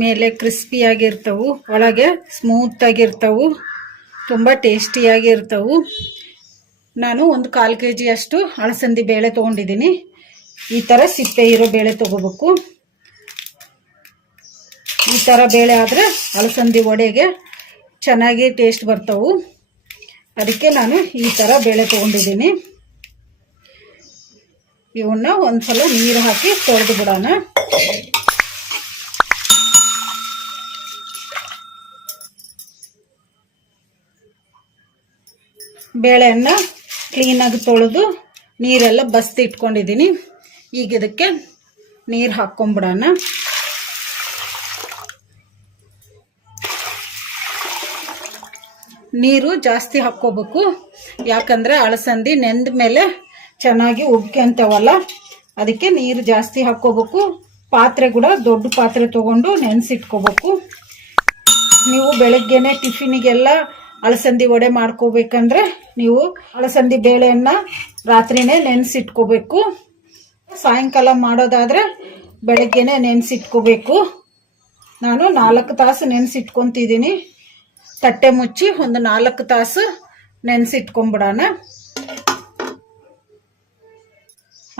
ಮೇಲೆ ಕ್ರಿಸ್ಪಿಯಾಗಿರ್ತವು ಒಳಗೆ ಸ್ಮೂತಾಗಿರ್ತವು ತುಂಬ ಟೇಸ್ಟಿಯಾಗಿರ್ತವು ನಾನು ಒಂದು ಕಾಲು ಕೆ ಅಷ್ಟು ಅಳಸಂದಿ ಬೇಳೆ ತೊಗೊಂಡಿದ್ದೀನಿ ಈ ಥರ ಸಿಪ್ಪೆ ಇರೋ ಬೇಳೆ ತೊಗೋಬೇಕು ಈ ಥರ ಬೇಳೆ ಆದರೆ ಅಲಸಂದಿ ವಡೆಗೆ ಚೆನ್ನಾಗಿ ಟೇಸ್ಟ್ ಬರ್ತವು ಅದಕ್ಕೆ ನಾನು ಈ ಥರ ಬೇಳೆ ತೊಗೊಂಡಿದ್ದೀನಿ ಇವನ್ನ ಒಂದ್ಸಲ ನೀರು ಹಾಕಿ ತೊಳೆದು ಬಿಡೋಣ ಬೇಳೆಯನ್ನ ಕ್ಲೀನಾಗಿ ತೊಳೆದು ನೀರೆಲ್ಲ ಬಸ್ತಿ ಇಟ್ಕೊಂಡಿದ್ದೀನಿ ಈಗ ಇದಕ್ಕೆ ನೀರು ಹಾಕ್ಕೊಂಬಿಡೋಣ ನೀರು ಜಾಸ್ತಿ ಹಾಕ್ಕೋಬೇಕು ಯಾಕಂದರೆ ಅಳಸಂದಿ ನೆಂದ ಮೇಲೆ ಚೆನ್ನಾಗಿ ಉಬ್ಕೊಂತವಲ್ಲ ಅದಕ್ಕೆ ನೀರು ಜಾಸ್ತಿ ಹಾಕ್ಕೋಬೇಕು ಪಾತ್ರೆ ಕೂಡ ದೊಡ್ಡ ಪಾತ್ರೆ ತೊಗೊಂಡು ನೆನೆಸಿಟ್ಕೋಬೇಕು ನೀವು ಬೆಳಗ್ಗೆನೆ ಟಿಫಿನಿಗೆಲ್ಲ ಅಳಸಂದಿ ವಡೆ ಮಾಡ್ಕೋಬೇಕಂದ್ರೆ ನೀವು ಅಳಸಂದಿ ಬೇಳೆಯನ್ನು ರಾತ್ರಿನೇ ನೆನೆಸಿಟ್ಕೋಬೇಕು ಸಾಯಂಕಾಲ ಮಾಡೋದಾದರೆ ಬೆಳಗ್ಗೆನೆ ನೆನೆಸಿಟ್ಕೋಬೇಕು ನಾನು ನಾಲ್ಕು ತಾಸು ನೆನೆಸಿಟ್ಕೊತಿದ್ದೀನಿ ತಟ್ಟೆ ಮುಚ್ಚಿ ಒಂದು ನಾಲ್ಕು ತಾಸು ನೆನೆಸಿಟ್ಕೊಂಬಿಡೋಣ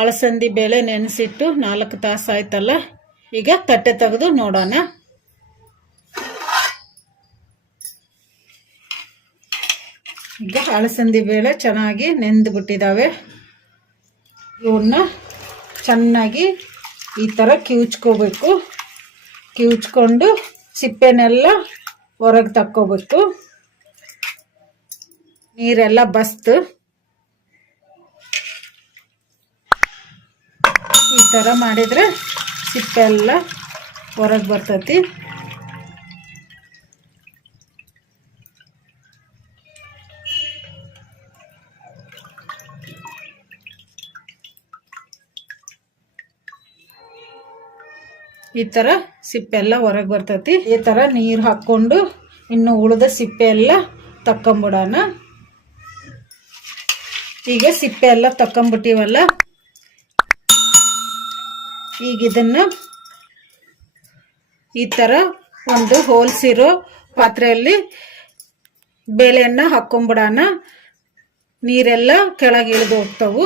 ಅಳಸಂದಿ ಬೇಳೆ ನೆನೆಸಿಟ್ಟು ನಾಲ್ಕು ತಾಸು ಆಯ್ತಲ್ಲ ಈಗ ತಟ್ಟೆ ತೆಗೆದು ನೋಡೋಣ ಈಗ ಅಳಸಂದಿ ಬೇಳೆ ಚೆನ್ನಾಗಿ ನೆಂದು ಬಿಟ್ಟಿದ್ದಾವೆ ಇವನ್ನ ಚೆನ್ನಾಗಿ ಈ ಥರ ಕಿವುಚ್ಕೋಬೇಕು ಕಿವುಚ್ಕೊಂಡು ಸಿಪ್ಪೆನೆಲ್ಲ ಹೊರಗೆ ತಕ್ಕೋಬೇಕು ನೀರೆಲ್ಲ ಬಸ್ತು ಈ ಥರ ಮಾಡಿದರೆ ಸಿಪ್ಪೆಲ್ಲ ಹೊರಗೆ ಈ ಥರ ಎಲ್ಲ ಹೊರಗೆ ಬರ್ತೈತಿ ಈ ಥರ ನೀರು ಹಾಕ್ಕೊಂಡು ಇನ್ನು ಉಳಿದ ಸಿಪ್ಪೆ ಎಲ್ಲ ತಕ್ಕಂಬಿಡೋಣ ಈಗ ಸಿಪ್ಪೆ ಎಲ್ಲ ತಕ್ಕಂಬಿಟ್ಟಿವಲ್ಲ ಈಗ ಇದನ್ನ ಈ ಥರ ಒಂದು ಹೋಲ್ಸಿರೋ ಪಾತ್ರೆಯಲ್ಲಿ ಬೇಳೆಯನ್ನು ಹಾಕ್ಕೊಂಬಿಡೋಣ ನೀರೆಲ್ಲ ಕೆಳಗೆ ಇಳಿದು ಹೋಗ್ತವು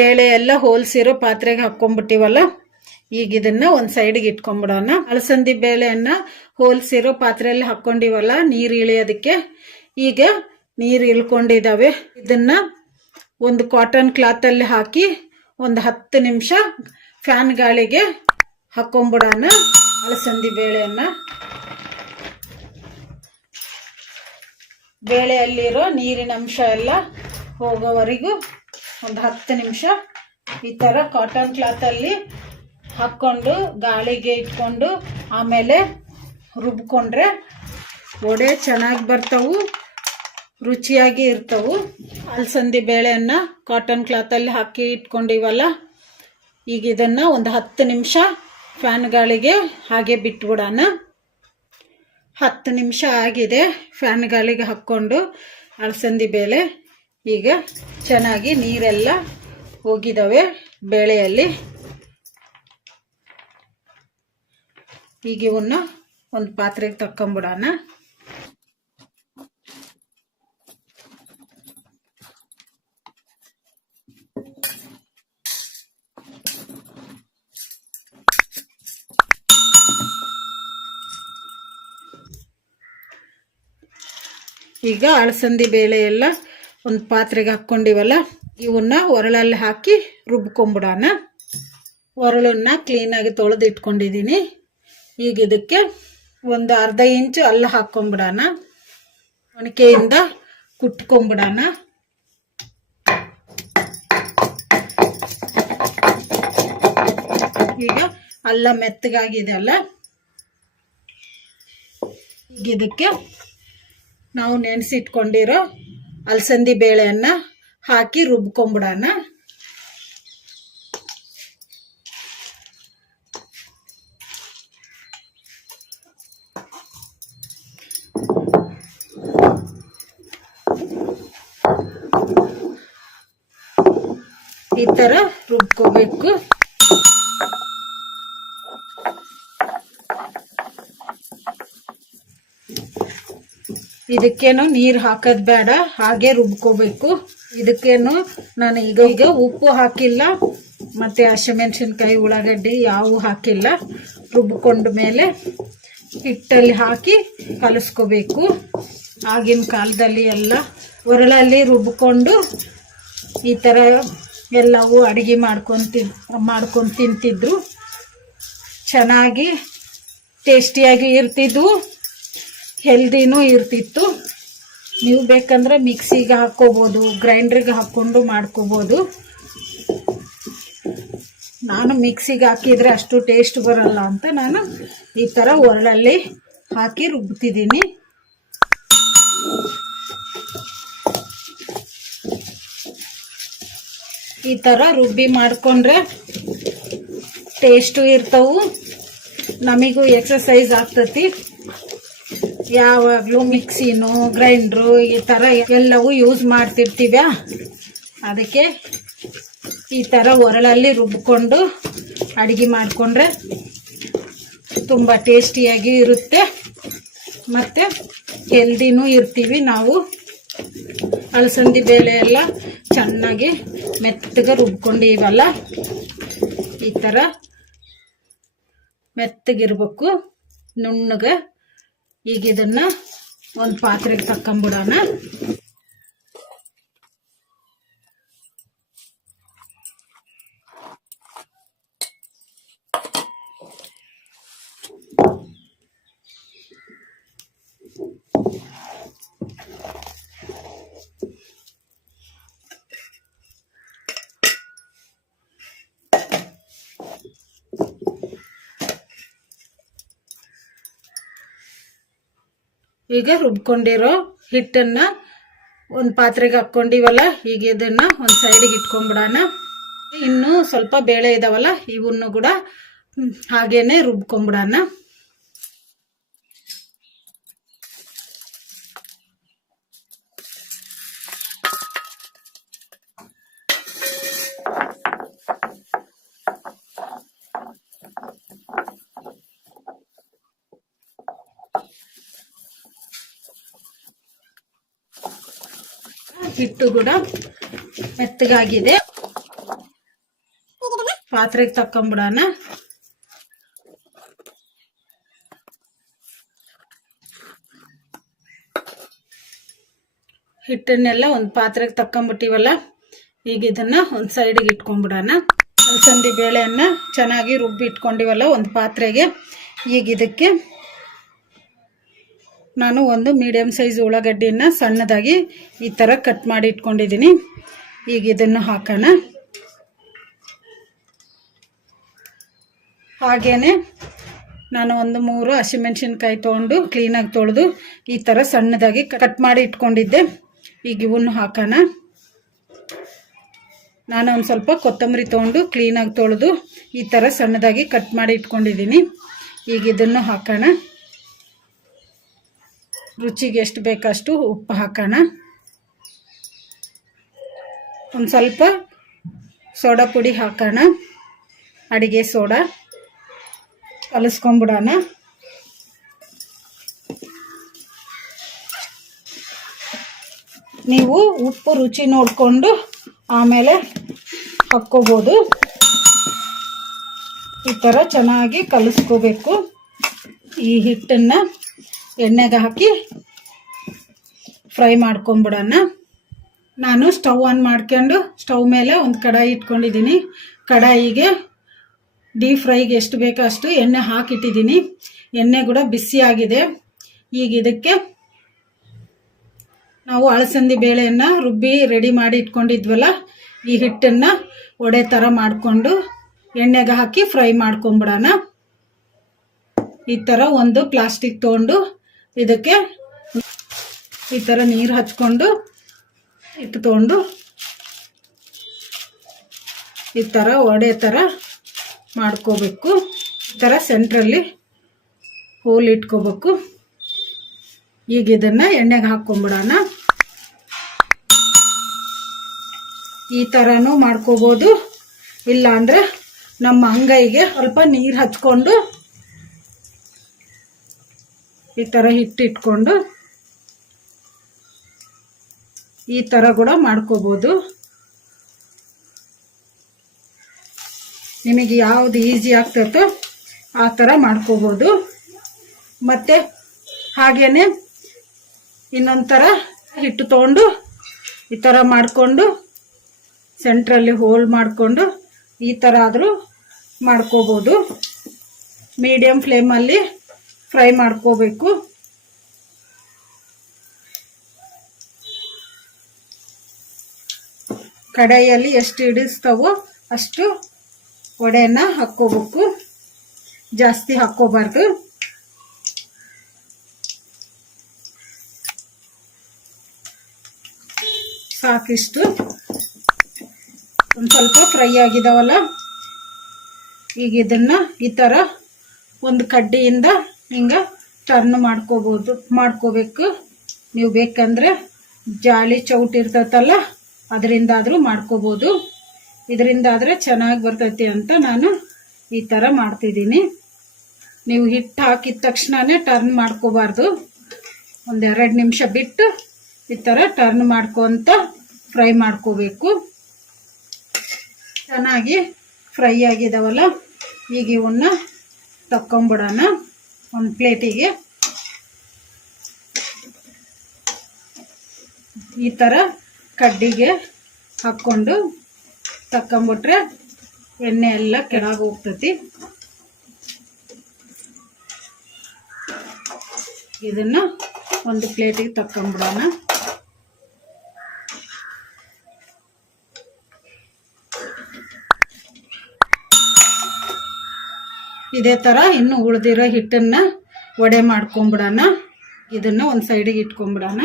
ಬೇಳೆ ಎಲ್ಲ ಹೋಲ್ಸಿರೋ ಪಾತ್ರೆಗೆ ಹಾಕ್ಕೊಂಡ್ಬಿಟ್ಟಿವಲ್ಲ ಈಗ ಇದನ್ನ ಒಂದು ಸೈಡ್ಗೆ ಇಟ್ಕೊಂಡ್ಬಿಡೋಣ ಅಲಸಂದಿ ಬೇಳೆಯನ್ನ ಹೋಲ್ಸಿರೋ ಪಾತ್ರೆಯಲ್ಲಿ ಹಾಕೊಂಡಿವಲ್ಲ ನೀರು ಇಳಿಯೋದಕ್ಕೆ ಈಗ ನೀರು ಇಳ್ಕೊಂಡಿದ್ದಾವೆ ಇದನ್ನ ಒಂದು ಕಾಟನ್ ಕ್ಲಾತಲ್ಲಿ ಹಾಕಿ ಒಂದು ಹತ್ತು ನಿಮಿಷ ಫ್ಯಾನ್ ಗಾಳಿಗೆ ಹಾಕೊಂಡ್ಬಿಡೋಣ ಅಲಸಂದಿ ಬೇಳೆಯನ್ನ ಬೇಳೆಯಲ್ಲಿರೋ ನೀರಿನ ಅಂಶ ಎಲ್ಲ ಹೋಗೋವರೆಗೂ ಒಂದು ಹತ್ತು ನಿಮಿಷ ಈ ಥರ ಕಾಟನ್ ಕ್ಲಾತಲ್ಲಿ ಹಾಕ್ಕೊಂಡು ಗಾಳಿಗೆ ಇಟ್ಕೊಂಡು ಆಮೇಲೆ ರುಬ್ಕೊಂಡ್ರೆ ವಡೆ ಚೆನ್ನಾಗಿ ಬರ್ತವು ರುಚಿಯಾಗಿ ಇರ್ತವು ಅಲಸಂದಿ ಬೇಳೆಯನ್ನು ಕಾಟನ್ ಕ್ಲಾತಲ್ಲಿ ಹಾಕಿ ಇಟ್ಕೊಂಡಿವಲ್ಲ ಈಗ ಇದನ್ನು ಒಂದು ಹತ್ತು ನಿಮಿಷ ಫ್ಯಾನ್ ಗಾಳಿಗೆ ಹಾಗೆ ಬಿಟ್ಬಿಡೋಣ ಹತ್ತು ನಿಮಿಷ ಆಗಿದೆ ಫ್ಯಾನ್ ಗಾಳಿಗೆ ಹಾಕ್ಕೊಂಡು ಅಲಸಂದಿ ಬೇಳೆ ಈಗ ಚೆನ್ನಾಗಿ ನೀರೆಲ್ಲ ಹೋಗಿದ್ದಾವೆ ಬೇಳೆಯಲ್ಲಿ ಈಗ ಇವನ್ನು ಒಂದು ಪಾತ್ರೆಗೆ ತಕ್ಕೊಂಬಿಡೋಣ ಈಗ ಅಳಸಂದಿ ಬೇಳೆ ಎಲ್ಲ ಒಂದು ಪಾತ್ರೆಗೆ ಹಾಕ್ಕೊಂಡಿವಲ್ಲ ಇವನ್ನ ಒರಳಲ್ಲಿ ಹಾಕಿ ರುಬ್ಕೊಂಬಿಡೋಣ ಒರಳನ್ನ ಕ್ಲೀನಾಗಿ ತೊಳೆದು ಇಟ್ಕೊಂಡಿದ್ದೀನಿ ಈಗ ಇದಕ್ಕೆ ಒಂದು ಅರ್ಧ ಇಂಚು ಅಲ್ಲ ಹಾಕ್ಕೊಂಬಿಡೋಣ ಒಣಕೆಯಿಂದ ಕುಟ್ಕೊಂಬಿಡೋಣ ಈಗ ಅಲ್ಲ ಮೆತ್ತಗಾಗಿದೆ ಅಲ್ಲ ಈಗ ಇದಕ್ಕೆ ನಾವು ನೆನೆಸಿಟ್ಕೊಂಡಿರೋ ಅಲಸಂದಿ ಬೇಳೆಯನ್ನು ಹಾಕಿ ರುಬ್ಕೊಂಬಿಡೋಣ ಈ ಥರ ರುಬ್ಕೋಬೇಕು ಇದಕ್ಕೇನು ನೀರು ಹಾಕೋದು ಬೇಡ ಹಾಗೆ ರುಬ್ಕೋಬೇಕು ಇದಕ್ಕೇನು ನಾನು ಈಗ ಈಗ ಉಪ್ಪು ಹಾಕಿಲ್ಲ ಮತ್ತು ಹಸಿಮೆಣ್ಸಿನ್ಕಾಯಿ ಉಳ್ಳಾಗಡ್ಡಿ ಯಾವೂ ಹಾಕಿಲ್ಲ ರುಬ್ಕೊಂಡ ಮೇಲೆ ಹಿಟ್ಟಲ್ಲಿ ಹಾಕಿ ಕಲಿಸ್ಕೋಬೇಕು ಆಗಿನ ಕಾಲದಲ್ಲಿ ಎಲ್ಲ ಒರಳಲ್ಲಿ ರುಬ್ಕೊಂಡು ಈ ಥರ ಎಲ್ಲವೂ ಅಡುಗೆ ಮಾಡ್ಕೊಂತಿ ಮಾಡ್ಕೊಂಡು ತಿಂತಿದ್ರು ಚೆನ್ನಾಗಿ ಟೇಸ್ಟಿಯಾಗಿ ಇರ್ತಿದ್ವು ಹೆಲ್ದಿನೂ ಇರ್ತಿತ್ತು ನೀವು ಬೇಕಂದ್ರೆ ಮಿಕ್ಸಿಗೆ ಹಾಕ್ಕೋಬೋದು ಗ್ರೈಂಡ್ರಿಗೆ ಹಾಕ್ಕೊಂಡು ಮಾಡ್ಕೋಬೋದು ನಾನು ಮಿಕ್ಸಿಗೆ ಹಾಕಿದರೆ ಅಷ್ಟು ಟೇಸ್ಟ್ ಬರಲ್ಲ ಅಂತ ನಾನು ಈ ಥರ ಒರಳಲ್ಲಿ ಹಾಕಿ ರುಬ್ತಿದ್ದೀನಿ ಈ ಥರ ರುಬ್ಬಿ ಮಾಡ್ಕೊಂಡ್ರೆ ಟೇಸ್ಟು ಇರ್ತವು ನಮಗೂ ಎಕ್ಸಸೈಸ್ ಆಗ್ತತಿ ಯಾವಾಗಲೂ ಮಿಕ್ಸಿನು ಗ್ರೈಂಡ್ರು ಈ ಥರ ಎಲ್ಲವೂ ಯೂಸ್ ಮಾಡ್ತಿರ್ತೀವ ಅದಕ್ಕೆ ಈ ಥರ ಒರಳಲ್ಲಿ ರುಬ್ಕೊಂಡು ಅಡುಗೆ ಮಾಡಿಕೊಂಡ್ರೆ ತುಂಬ ಟೇಸ್ಟಿಯಾಗಿ ಇರುತ್ತೆ ಮತ್ತು ಹೆಲ್ದಿನೂ ಇರ್ತೀವಿ ನಾವು ಅಲಸಂದಿ ಬೇಳೆ ಎಲ್ಲ ಚೆನ್ನಾಗಿ ಮೆತ್ತಗೆ ರುಬ್ಕೊಂಡಿವಲ್ಲ ಈ ಥರ ಮೆತ್ತಗಿರ್ಬೇಕು ನುಣ್ಣಗೆ ಈಗ ಇದನ್ನ ಒಂದು ಪಾತ್ರೆಗೆ ತಕ್ಕೊಂಬಿಡೋಣ ಈಗ ರುಬ್ಕೊಂಡಿರೋ ಹಿಟ್ಟನ್ನು ಒಂದು ಪಾತ್ರೆಗೆ ಹಾಕ್ಕೊಂಡಿವಲ್ಲ ಈಗ ಇದನ್ನು ಒಂದು ಸೈಡಿಗೆ ಇಟ್ಕೊಂಡ್ಬಿಡೋಣ ಇನ್ನೂ ಸ್ವಲ್ಪ ಬೇಳೆ ಇದಾವಲ್ಲ ಇವನ್ನು ಕೂಡ ಹಾಗೇನೆ ರುಬ್ಕೊಂಬಿಡೋಣ ಹಿಟ್ಟು ಕೂಡ ಮೆತ್ತಗಾಗಿದೆ ಪಾತ್ರೆಗೆ ತಕ್ಕೊಂಬಿಡೋಣ ಹಿಟ್ಟನ್ನೆಲ್ಲ ಒಂದು ಪಾತ್ರೆಗೆ ತಕ್ಕೊಂಬಿಟ್ಟಿವಲ್ಲ ಈಗ ಇದನ್ನ ಒಂದು ಸೈಡಿಗೆ ಇಟ್ಕೊಂಡ್ಬಿಡೋಣ ಅಲಸಂದಿ ಬೇಳೆಯನ್ನು ಚೆನ್ನಾಗಿ ರುಬ್ಬಿ ಇಟ್ಕೊಂಡಿವಲ್ಲ ಒಂದು ಪಾತ್ರೆಗೆ ಈಗ ಇದಕ್ಕೆ ನಾನು ಒಂದು ಮೀಡಿಯಮ್ ಸೈಜ್ ಉಳ್ಳಾಗಡ್ಡಿನ ಸಣ್ಣದಾಗಿ ಈ ಥರ ಕಟ್ ಮಾಡಿ ಇಟ್ಕೊಂಡಿದ್ದೀನಿ ಈಗ ಇದನ್ನು ಹಾಕೋಣ ಹಾಗೇ ನಾನು ಒಂದು ಮೂರು ಹಸಿಮೆಣ್ಸಿನ್ಕಾಯಿ ತೊಗೊಂಡು ಕ್ಲೀನಾಗಿ ತೊಳೆದು ಈ ಥರ ಸಣ್ಣದಾಗಿ ಕಟ್ ಮಾಡಿ ಇಟ್ಕೊಂಡಿದ್ದೆ ಈಗ ಇವನ್ನು ಹಾಕೋಣ ನಾನು ಒಂದು ಸ್ವಲ್ಪ ಕೊತ್ತಂಬರಿ ತೊಗೊಂಡು ಕ್ಲೀನಾಗಿ ತೊಳೆದು ಈ ಥರ ಸಣ್ಣದಾಗಿ ಕಟ್ ಮಾಡಿ ಇಟ್ಕೊಂಡಿದ್ದೀನಿ ಈಗ ಇದನ್ನು ಹಾಕೋಣ ರುಚಿಗೆ ಎಷ್ಟು ಬೇಕಷ್ಟು ಉಪ್ಪು ಹಾಕೋಣ ಒಂದು ಸ್ವಲ್ಪ ಸೋಡಾ ಪುಡಿ ಹಾಕೋಣ ಅಡುಗೆ ಸೋಡಾ ಅಲಸ್ಕೊಂಬಿಡೋಣ ನೀವು ಉಪ್ಪು ರುಚಿ ನೋಡಿಕೊಂಡು ಆಮೇಲೆ ಹಾಕ್ಕೋಬೋದು ಈ ಥರ ಚೆನ್ನಾಗಿ ಕಲಿಸ್ಕೋಬೇಕು ಈ ಹಿಟ್ಟನ್ನು ಎಣ್ಣೆಗೆ ಹಾಕಿ ಫ್ರೈ ಮಾಡ್ಕೊಂಬಿಡೋಣ ನಾನು ಸ್ಟವ್ ಆನ್ ಮಾಡ್ಕೊಂಡು ಸ್ಟವ್ ಮೇಲೆ ಒಂದು ಕಡಾಯಿ ಇಟ್ಕೊಂಡಿದ್ದೀನಿ ಕಡಾಯಿಗೆ ಡೀಪ್ ಫ್ರೈಗೆ ಎಷ್ಟು ಬೇಕೋ ಅಷ್ಟು ಎಣ್ಣೆ ಹಾಕಿಟ್ಟಿದ್ದೀನಿ ಎಣ್ಣೆ ಕೂಡ ಬಿಸಿಯಾಗಿದೆ ಈಗ ಇದಕ್ಕೆ ನಾವು ಅಳಸಂದಿ ಬೇಳೆಯನ್ನು ರುಬ್ಬಿ ರೆಡಿ ಮಾಡಿ ಇಟ್ಕೊಂಡಿದ್ವಲ್ಲ ಈ ಹಿಟ್ಟನ್ನು ಒಡೆ ಥರ ಮಾಡಿಕೊಂಡು ಎಣ್ಣೆಗೆ ಹಾಕಿ ಫ್ರೈ ಮಾಡ್ಕೊಂಬಿಡೋಣ ಈ ಥರ ಒಂದು ಪ್ಲಾಸ್ಟಿಕ್ ತೊಗೊಂಡು ಇದಕ್ಕೆ ಈ ಥರ ನೀರು ಹಚ್ಕೊಂಡು ಹಿಟ್ಟು ಈ ಥರ ಒಡೆ ಥರ ಮಾಡ್ಕೋಬೇಕು ಈ ಥರ ಸೆಂಟ್ರಲ್ಲಿ ಹೋಲ್ ಇಟ್ಕೋಬೇಕು ಈಗ ಇದನ್ನು ಎಣ್ಣೆಗೆ ಹಾಕ್ಕೊಂಬಿಡೋಣ ಈ ಥರನೂ ಮಾಡ್ಕೋಬೋದು ಇಲ್ಲ ಅಂದರೆ ನಮ್ಮ ಅಂಗೈಗೆ ಸ್ವಲ್ಪ ನೀರು ಹಚ್ಕೊಂಡು ಈ ಥರ ಹಿಟ್ಟಿಟ್ಕೊಂಡು ಈ ಥರ ಕೂಡ ಮಾಡ್ಕೋಬೋದು ನಿಮಗೆ ಯಾವುದು ಈಸಿ ಆಗ್ತೈತೋ ಆ ಥರ ಮಾಡ್ಕೋಬೋದು ಮತ್ತು ಹಾಗೇ ಇನ್ನೊಂದು ಥರ ಹಿಟ್ಟು ತೊಗೊಂಡು ಈ ಥರ ಮಾಡಿಕೊಂಡು ಸೆಂಟ್ರಲ್ಲಿ ಹೋಲ್ ಮಾಡಿಕೊಂಡು ಈ ಥರ ಆದರೂ ಮಾಡ್ಕೋಬೋದು ಮೀಡಿಯಮ್ ಫ್ಲೇಮಲ್ಲಿ ಫ್ರೈ ಮಾಡ್ಕೋಬೇಕು ಕಡಾಯಲ್ಲಿ ಎಷ್ಟು ಹಿಡಿಸ್ತವೋ ಅಷ್ಟು ವಡೆನ ಹಾಕ್ಕೋಬೇಕು ಜಾಸ್ತಿ ಹಾಕ್ಕೋಬಾರ್ದು ಸಾಕಿಷ್ಟು ಒಂದು ಸ್ವಲ್ಪ ಫ್ರೈ ಆಗಿದಾವಲ್ಲ ಈಗ ಇದನ್ನು ಈ ಥರ ಒಂದು ಕಡ್ಡಿಯಿಂದ ಹಿಂಗೆ ಟರ್ನ್ ಮಾಡ್ಕೋಬೋದು ಮಾಡ್ಕೋಬೇಕು ನೀವು ಬೇಕಂದ್ರೆ ಜಾಲಿ ಚೌಟ್ ಇರ್ತೈತಲ್ಲ ಅದರಿಂದಾದರೂ ಮಾಡ್ಕೋಬೋದು ಇದರಿಂದಾದರೆ ಚೆನ್ನಾಗಿ ಬರ್ತೈತಿ ಅಂತ ನಾನು ಈ ಥರ ಮಾಡ್ತಿದ್ದೀನಿ ನೀವು ಹಿಟ್ಟು ಹಾಕಿದ ತಕ್ಷಣನೇ ಟರ್ನ್ ಮಾಡ್ಕೋಬಾರ್ದು ಒಂದೆರಡು ನಿಮಿಷ ಬಿಟ್ಟು ಈ ಥರ ಟರ್ನ್ ಮಾಡ್ಕೊತ ಫ್ರೈ ಮಾಡ್ಕೋಬೇಕು ಚೆನ್ನಾಗಿ ಫ್ರೈ ಆಗಿದಾವಲ್ಲ ಈಗ ಇವನ್ನ ತಕ್ಕೊಂಬಿಡೋಣ ಒಂದು ಪ್ಲೇಟಿಗೆ ಈ ಥರ ಕಡ್ಡಿಗೆ ಹಾಕ್ಕೊಂಡು ತಕ್ಕೊಂಬಿಟ್ರೆ ಎಣ್ಣೆ ಎಲ್ಲ ಕೆಳಗೆ ಹೋಗ್ತತಿ ಇದನ್ನು ಒಂದು ಪ್ಲೇಟಿಗೆ ತಕ್ಕೊಂಬಿಡೋಣ ಇದೇ ಥರ ಇನ್ನು ಉಳ್ದಿರೋ ಹಿಟ್ಟನ್ನು ವಡೆ ಮಾಡ್ಕೊಂಬಿಡೋಣ ಇದನ್ನು ಒಂದು ಸೈಡಿಗೆ ಇಟ್ಕೊಂಬಿಡೋಣ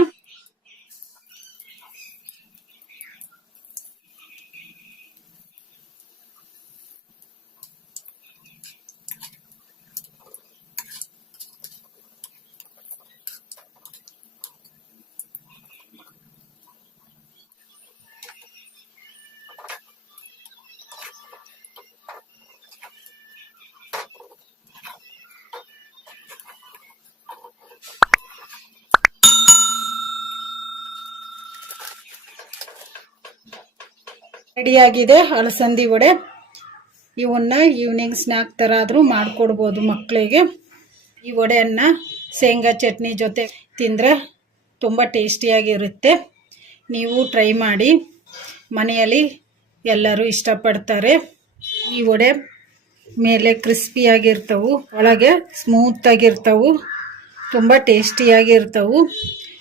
ರೆಡಿಯಾಗಿದೆ ಅಲಸಂದಿ ವಡೆ ಇವನ್ನ ಈವ್ನಿಂಗ್ ಸ್ನ್ಯಾಕ್ ಥರ ಆದರೂ ಮಾಡಿಕೊಡ್ಬೋದು ಮಕ್ಕಳಿಗೆ ಈ ವಡೆಯನ್ನು ಶೇಂಗಾ ಚಟ್ನಿ ಜೊತೆ ತಿಂದರೆ ತುಂಬ ಟೇಸ್ಟಿಯಾಗಿರುತ್ತೆ ನೀವು ಟ್ರೈ ಮಾಡಿ ಮನೆಯಲ್ಲಿ ಎಲ್ಲರೂ ಇಷ್ಟಪಡ್ತಾರೆ ಈ ವಡೆ ಮೇಲೆ ಕ್ರಿಸ್ಪಿಯಾಗಿರ್ತವು ಒಳಗೆ ಸ್ಮೂತಾಗಿರ್ತವು ತುಂಬ ಟೇಸ್ಟಿಯಾಗಿರ್ತವು